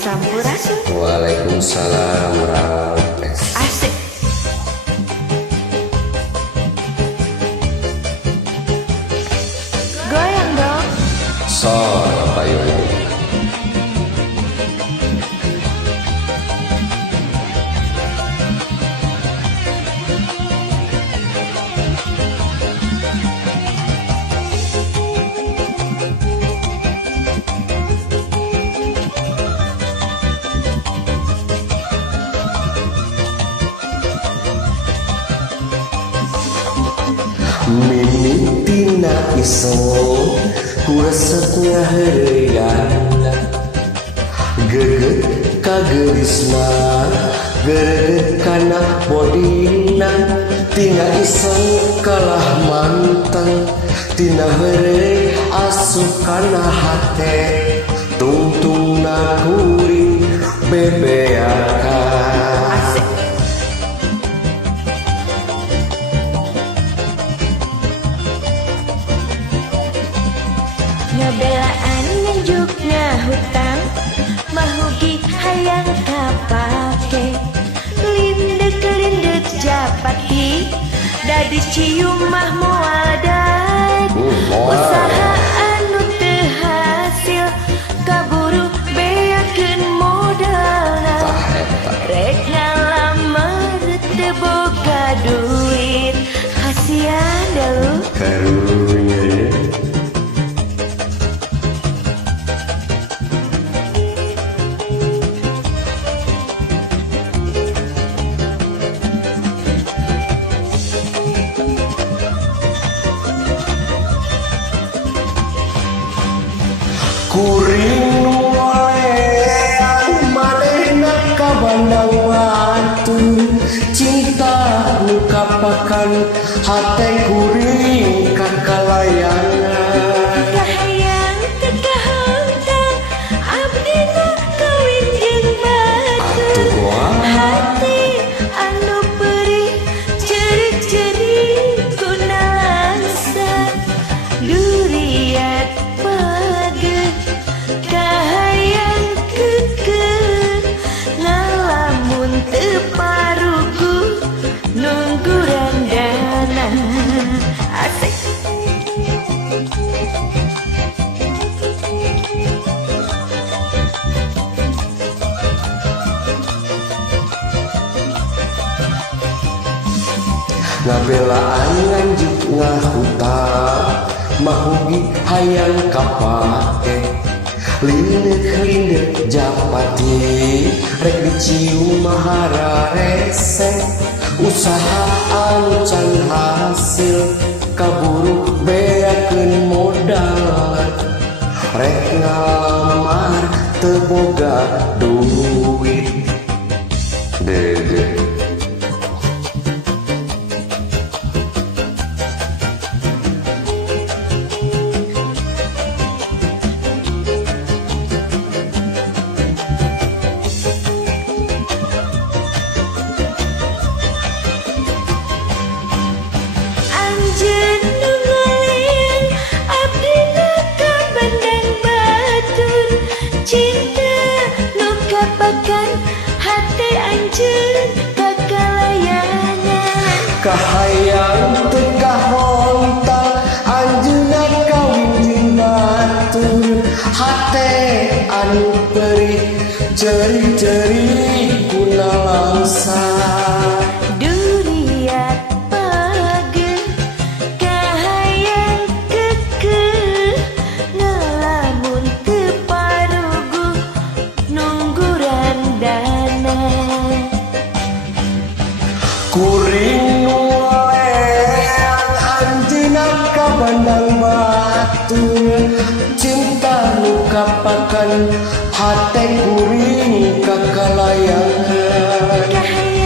Sampurasun. Waalaikumsalam warahmatullahi. Asik. Goyang dong. Sol payung. Mimi tina iseng kuresepnya hariana geget kagerisna geget kana bodina tina iseng kalah manteng tina hari asup kana hate tungtungna kuring bebeakan. Ngebelaan nunjuknya hutang mahugi hayang kapake lindek japati dadi cium mah moal daek usaha anu teu hasil kaburu beakeun modalna rek ngalamar teu boga duit hasian dalu Karunya ya. Kuring nulean manehna ka bandang batu cinta nu kapakan hate kuring ka kalayangan kahayang teu kahontang abdina kawin jeung batu hati anu perih cerik-cerik kuna langsa duriat pageh kahayang keukeuh ngalamun teu parugu nunggu randana asik. ngabelaan nganjuk ngahutang mahugi hayang kapake lindek japati rek dicium mahara rese usaha anu can hasil kaburu beakeun modal rek ngalamar teu boga duit dede. Anjeun nu ngalian abdina ka bandang batur cinta nu kapakan hate anjeun ka kalayangan Kahayang teu kahontang anjeunna kawin jeung batur hate anu perih cerik-cerik kuna langsa duriat pageh kahayang keukeuh ngalamun teu parugu nunggu randana kuring nulean anjeunna ka bandang batur cinta nu kapakan hate kuring ka kalayangan kahayang